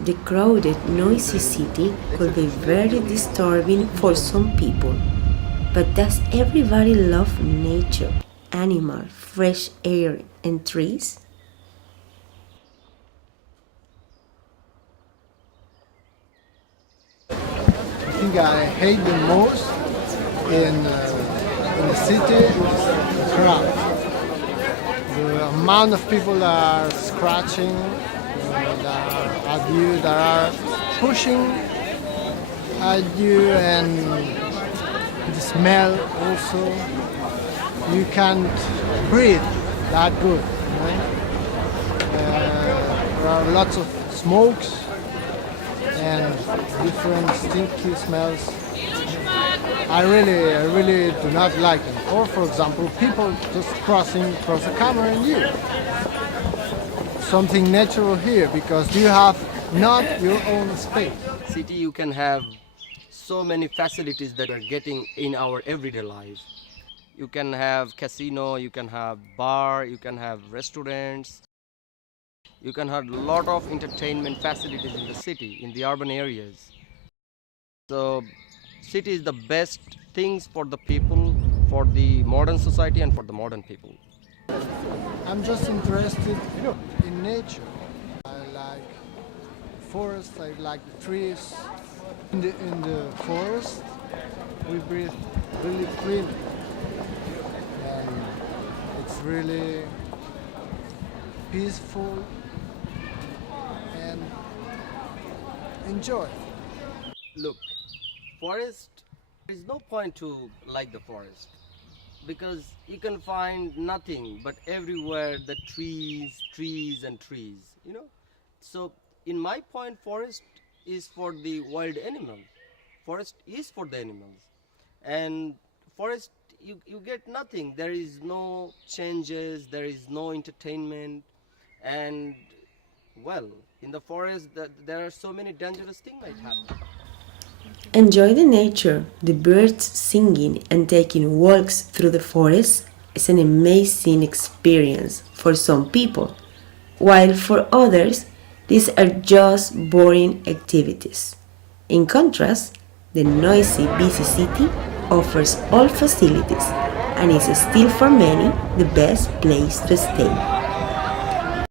The crowded, noisy city could be very disturbing for some people. But does everybody love nature, animals, fresh air, and trees? I think I hate the most in the city is the crowd. The amount of people that are scratching, that are at you, that are pushing at you, and the smell also. You can't breathe that good. You know? There are lots of smokes and different stinky smells. I really do not like them. Or for example, people just crossing across the camera and you. Something natural here because you have not your own space. City you can have so many facilities that we're getting in our everyday life. You can have casino, you can have bar, you can have restaurants. You can have a lot of entertainment facilities in the city, in the urban areas. So city is the best things for the people, for the modern society and for the modern people. I'm just interested in nature. I like forest, I like the trees. In the forest, we breathe really clean. And it's really peaceful and enjoy. Look, forest, there is no point to like the forest because you can find nothing but everywhere the trees and trees, you know. So in my point, forest is for the wild animal. Forest is for the animals. And forest, you get nothing. There is no changes, there is no entertainment. And well, in the forest, there are so many dangerous things might happen. Enjoy the nature, the birds singing and taking walks through the forest is an amazing experience for some people, while for others, these are just boring activities. In contrast, the noisy, busy city offers all facilities and is still for many the best place to stay.